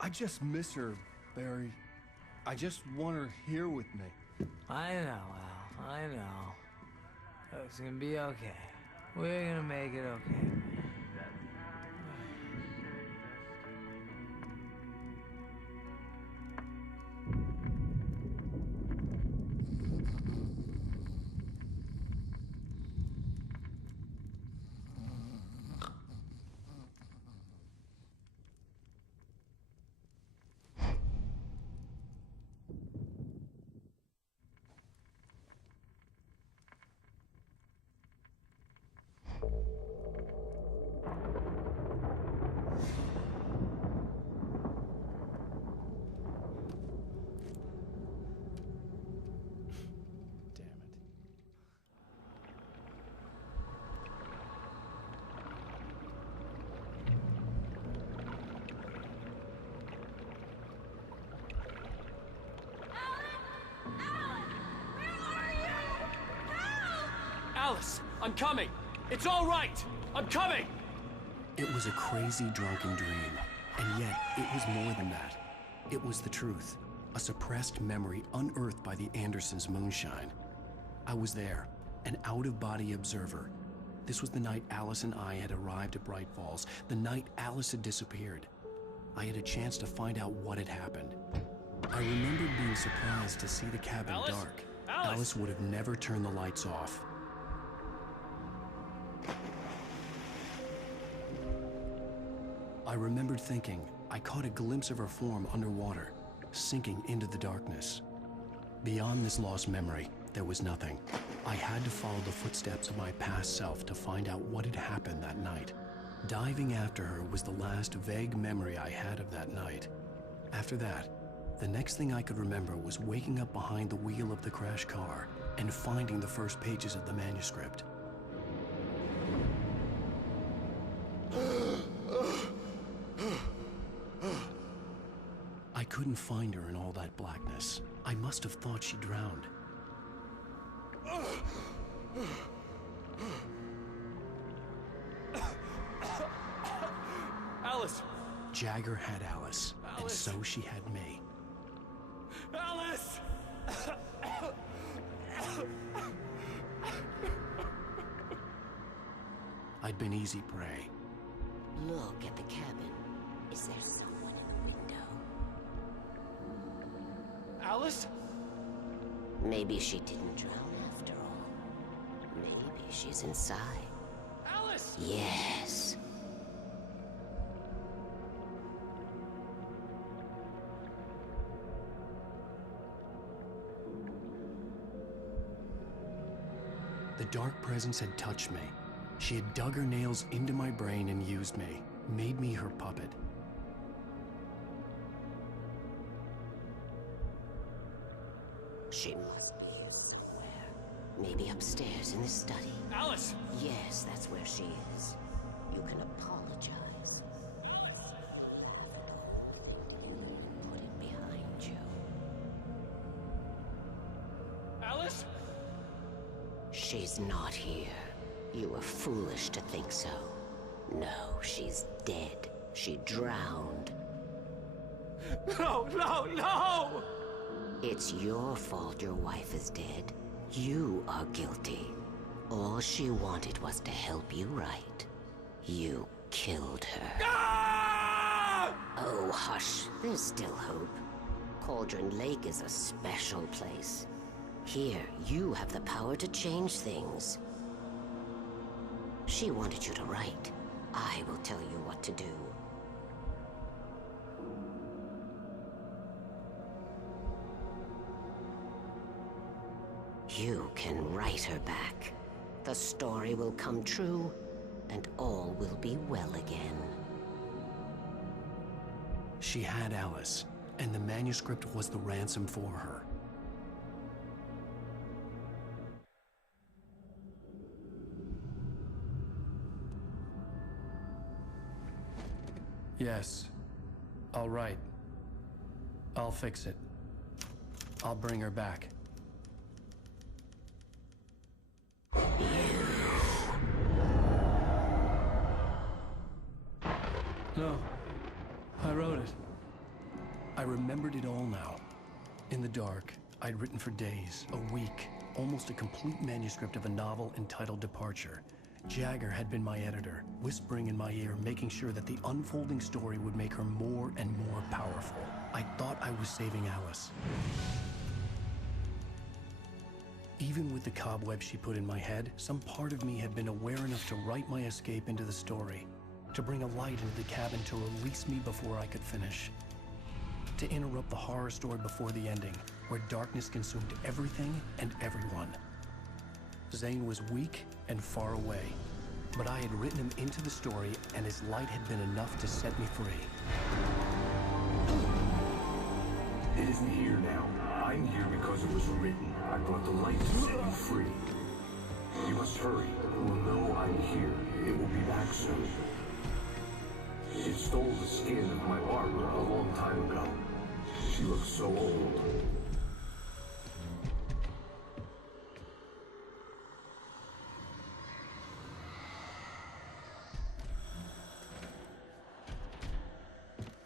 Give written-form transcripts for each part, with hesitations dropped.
I just miss her, Barry. I just want her here with me. I know, Al. I know. It's gonna be okay. We're gonna make it okay. Damn it. Alice, I'm coming! It's all right! I'm coming! It was a crazy drunken dream, and yet it was more than that. It was the truth, a suppressed memory unearthed by the Andersons' moonshine. I was there, an out-of-body observer. This was the night Alice and I had arrived at Bright Falls, the night Alice had disappeared. I had a chance to find out what had happened. I remembered being surprised to see the cabin Alice? dark. Alice? Alice would have never turned the lights off. I remembered thinking I caught a glimpse of her form underwater, sinking into the darkness. Beyond this lost memory, there was nothing. I had to follow the footsteps of my past self to find out what had happened that night. Diving after her was the last vague memory I had of that night. After that, the next thing I could remember was waking up behind the wheel of the crashed car and finding the first pages of the manuscript. I couldn't find her in all that blackness. I must have thought she drowned. Alice! Jagger had Alice, and Alice. so she had me. Alice! I'd been easy prey. Look at the cabin. Is there someone in the window? Alice? Maybe she didn't drown after all. Maybe she's inside. Alice! Yes. The dark presence had touched me. She had dug her nails into my brain and used me, made me her puppet. She must be here somewhere. Maybe upstairs in the study. Alice! Yes, that's where she is. You can apologize. Put it behind you. Alice? She's not here. You were foolish to think so. No, she's dead. She drowned. No, no, no! It's your fault your wife is dead. You are guilty. All she wanted was to help you right. You killed her. Ah! Oh, hush. There's still hope. Cauldron Lake is a special place. Here, you have the power to change things. She wanted you to write. I will tell you what to do. You can write her back. The story will come true, and all will be well again. She had Alice, and the manuscript was the ransom for her. Yes. All right. I'll fix it. I'll bring her back. No. I wrote it. I remembered it all now. In the dark, I'd written for days, a week, almost a complete manuscript of a novel entitled Departure. Jagger had been my editor, whispering in my ear, making sure that the unfolding story would make her more and more powerful. I thought I was saving Alice. Even with the cobwebs she put in my head, some part of me had been aware enough to write my escape into the story, to bring a light into the cabin to release me before I could finish, to interrupt the horror story before the ending, where darkness consumed everything and everyone. Zane was weak and far away, but I had written him into the story, and his light had been enough to set me free. It isn't here now. I'm here because it was written. I brought the light to set you free. You must hurry. It will know I'm here. It will be back soon. It stole the skin of my Barbara a long time ago. She looks so old.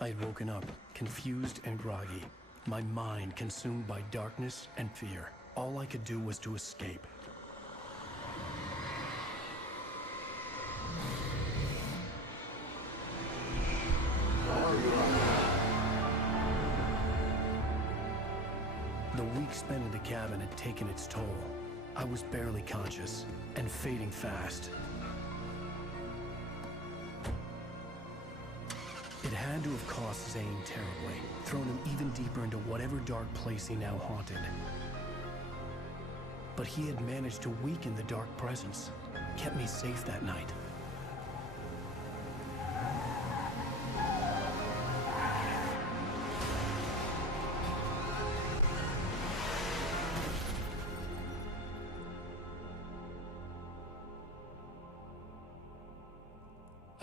I had woken up, confused and groggy, my mind consumed by darkness and fear. All I could do was to escape. The week spent in the cabin had taken its toll. I was barely conscious, and fading fast. It had to have cost Zane terribly, thrown him even deeper into whatever dark place he now haunted. But he had managed to weaken the dark presence, kept me safe that night.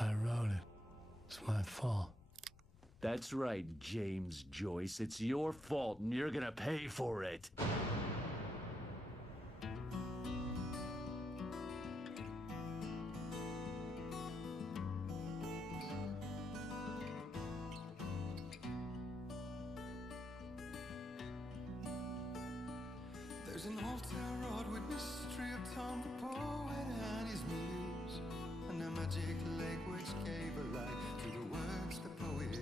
I wrote it. It's my fault. That's right, James Joyce. It's your fault, and you're gonna pay for it. There's an old town road with mystery of Tom the poet and his muse, and a magic lake which gave a light to the words the poet